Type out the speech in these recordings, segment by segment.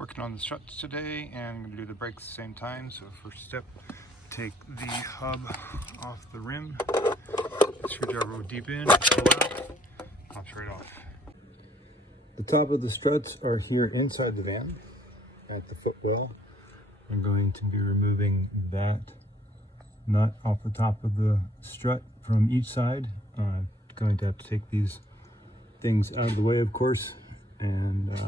Working on the struts today, and I'm going to do the brakes at the same time. So first step, take the hub off the rim, screwdriver will deep in, pull out, pops right off. The top of the struts are here inside the van at the footwell. I'm going to be removing that nut off the top of the strut from each side. Going to have to take these things out of the way, of course, and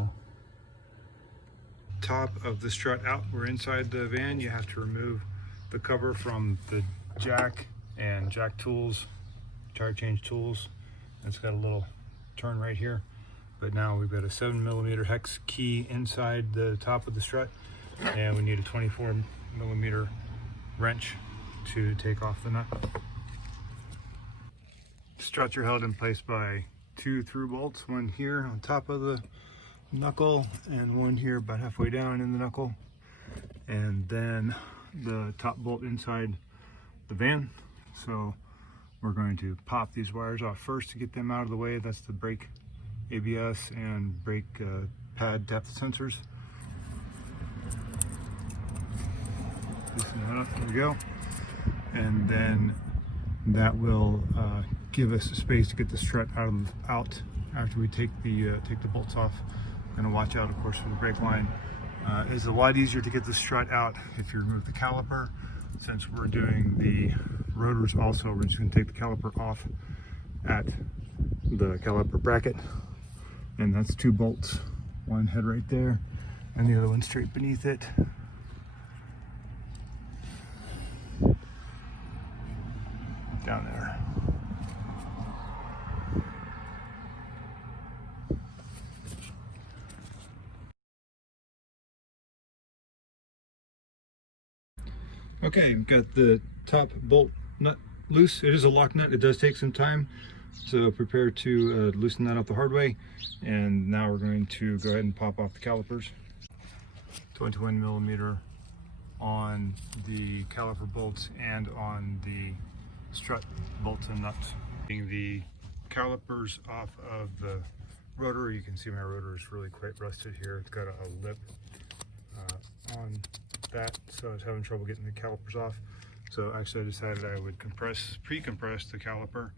top of the strut out. We're inside the van. You have to remove the cover from the jack and jack tools, tire change tools. It's got a little turn right here, but now we've got a 7mm hex key inside the top of the strut, and we need a 24mm wrench to take off the nut. Struts are held in place by 2 through bolts, one here on top of the knuckle and one here about halfway down in the knuckle, and then the top bolt inside the van. So we're going to pop these wires off first to get them out of the way. That's the brake ABS and brake pad depth sensors. Loosen that up, there we go. And then that will give us space to get the strut out after we take the bolts off. Going to watch out, of course, for the brake line. It's a lot easier to get the strut out if you remove the caliper. Since we're doing the rotors also, we're just going to take the caliper off at the caliper bracket, and that's 2 bolts, one head right there and the other one straight beneath it. Down there. Okay, we've got the top bolt nut loose. It is a lock nut. It does take some time, so prepare to loosen that up the hard way. And now we're going to go ahead and pop off the calipers. 21mm on the caliper bolts and on the strut bolts and nuts. Taking the calipers off of the rotor, you can see my rotor is really quite rusted here. It's got a lip on that, so I was having trouble getting the calipers off. So actually I decided I would pre-compress the caliper,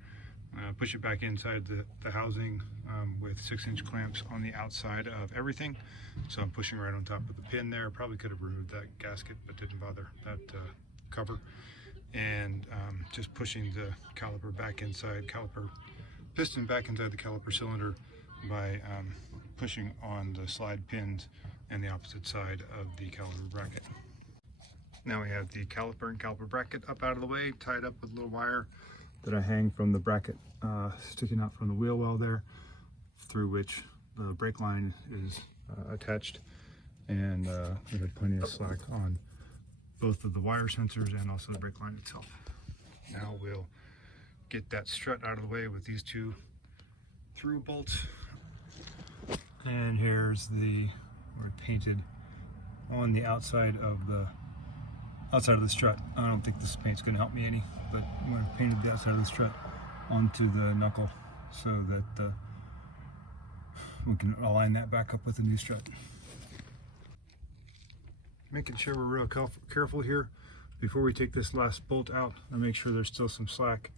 push it back inside the housing with 6-inch clamps on the outside of everything. So I'm pushing right on top of the pin there. Probably could have removed that gasket, but didn't bother that cover. And just pushing the caliper back inside, caliper piston back inside the caliper cylinder by pushing on the slide pins and the opposite side of the caliper bracket. Now we have the caliper and caliper bracket up out of the way, tied up with a little wire that I hang from the bracket sticking out from the wheel well there, through which the brake line is attached, and we have plenty of slack on both of the wire sensors and also the brake line itself. Now we'll get that strut out of the way with these 2 through bolts. And here's where it painted on the outside of the strut. I don't think this paint's going to help me any, but I painted the outside of the strut onto the knuckle so that we can align that back up with the new strut. Making sure we're real careful here before we take this last bolt out. I make sure there's still some slack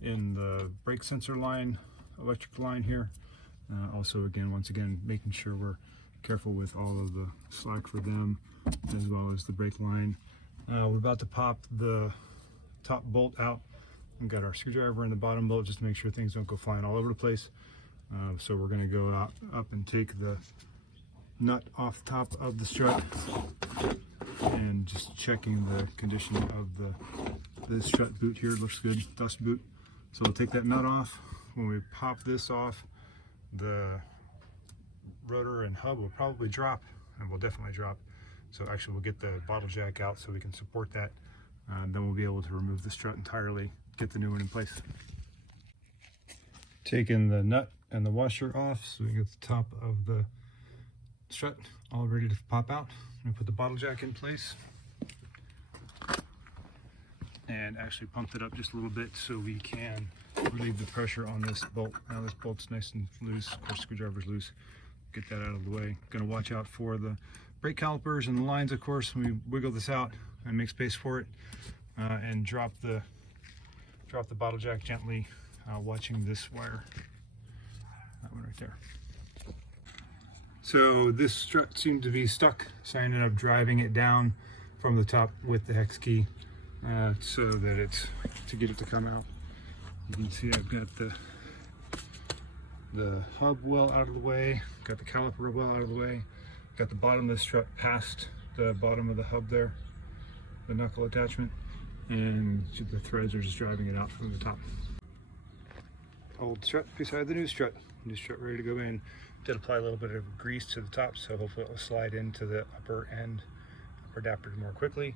in the brake sensor line, electric line here. Also, once again, making sure we're careful with all of the slack for them, as well as the brake line. We're about to pop the top bolt out. We've got our screwdriver in the bottom bolt just to make sure things don't go flying all over the place. So we're going to go up and take the nut off the top of the strut, and just checking the condition of the strut boot here. It looks good, dust boot. So we'll take that nut off. When we pop this off, the rotor and hub will probably drop, and will definitely drop. So actually we'll get the bottle jack out so we can support that. Then we'll be able to remove the strut entirely, get the new one in place. Taking the nut and the washer off so we get the top of the strut all ready to pop out. I'm gonna put the bottle jack in place and actually pumped it up just a little bit so we can relieve the pressure on this bolt. Now this bolt's nice and loose, of course screwdriver's loose. Get that out of the way. Gonna watch out for the brake calipers and the lines, of course. We wiggle this out and make space for it, and drop the bottle jack gently, watching this wire, that one right there. So this strut seemed to be stuck, so I ended up driving it down from the top with the hex key, so that it's to get it to come out. You can see I've got the hub well out of the way, got the caliper well out of the way, got the bottom of the strut past the bottom of the hub there, the knuckle attachment, and the threads are just driving it out from the top. Old strut beside the new strut ready to go in. Did apply a little bit of grease to the top, so hopefully it will slide into the upper adapter more quickly.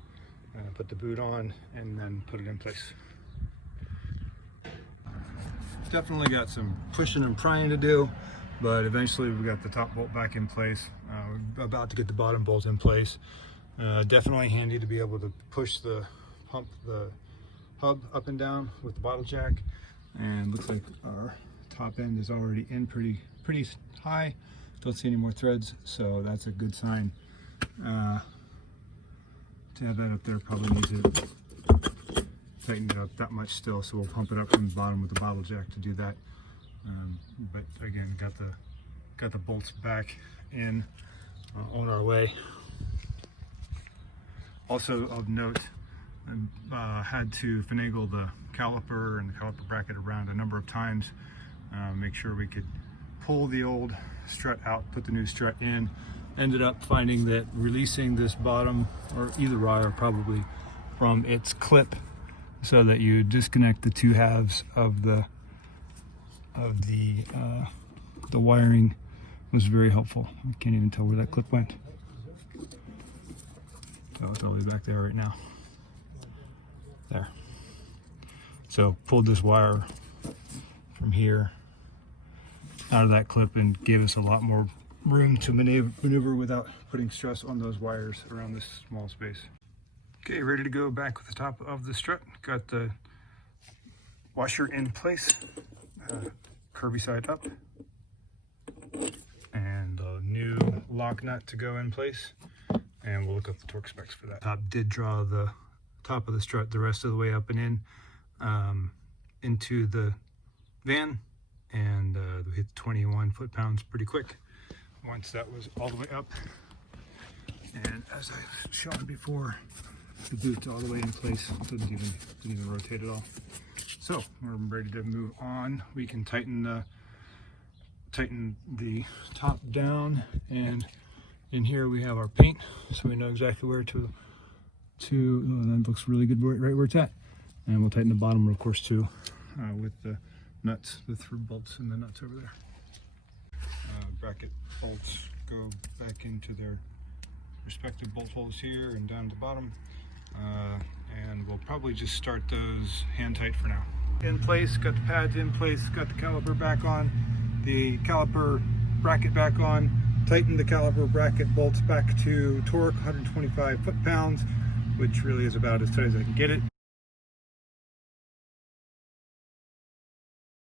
Put the boot on and then put it in place. Definitely got some pushing and prying to do, but eventually we got the top bolt back in place. We're about to get the bottom bolt in place. Definitely handy to be able to push the hub up and down with the bottle jack. And looks like our top end is already in pretty high. Don't see any more threads, so that's a good sign. To have that up there probably needs to tighten it up that much still, so we'll pump it up from the bottom with the bottle jack to do that. But again, got the bolts back in, on our way. Also of note, I had to finagle the caliper and the caliper bracket around a number of times, make sure we could pull the old strut out, put the new strut in. Ended up finding that releasing this bottom, or either wire probably, from its clip, so that you disconnect the two halves of the wiring, was very helpful. I can't even tell where that clip went. So it's all the way back there right now. There. So pulled this wire from here out of that clip and gave us a lot more room to maneuver without putting stress on those wires around this small space. Okay, ready to go back with the top of the strut. Got the washer in place, curvy side up, and a new lock nut to go in place. And we'll look up the torque specs for that. Top did draw the top of the strut the rest of the way up and in, into the van, and we hit 21 foot-pounds pretty quick once that was all the way up. And as I've shown before, the boot's all the way in place. Didn't even rotate at all. So we're ready to move on. We can tighten the top down, and in here we have our paint, so we know exactly where to that looks really good right where it's at. And we'll tighten the bottom, of course, too, with the nuts, the through bolts and the nuts over there. Bracket bolts go back into their respective bolt holes here and down to the bottom. And we'll probably just start those hand tight for now. In place, got the pads in place, got the caliper back on, the caliper bracket back on, tightened the caliper bracket bolts back to torque, 125 foot-pounds, which really is about as tight as I can get it.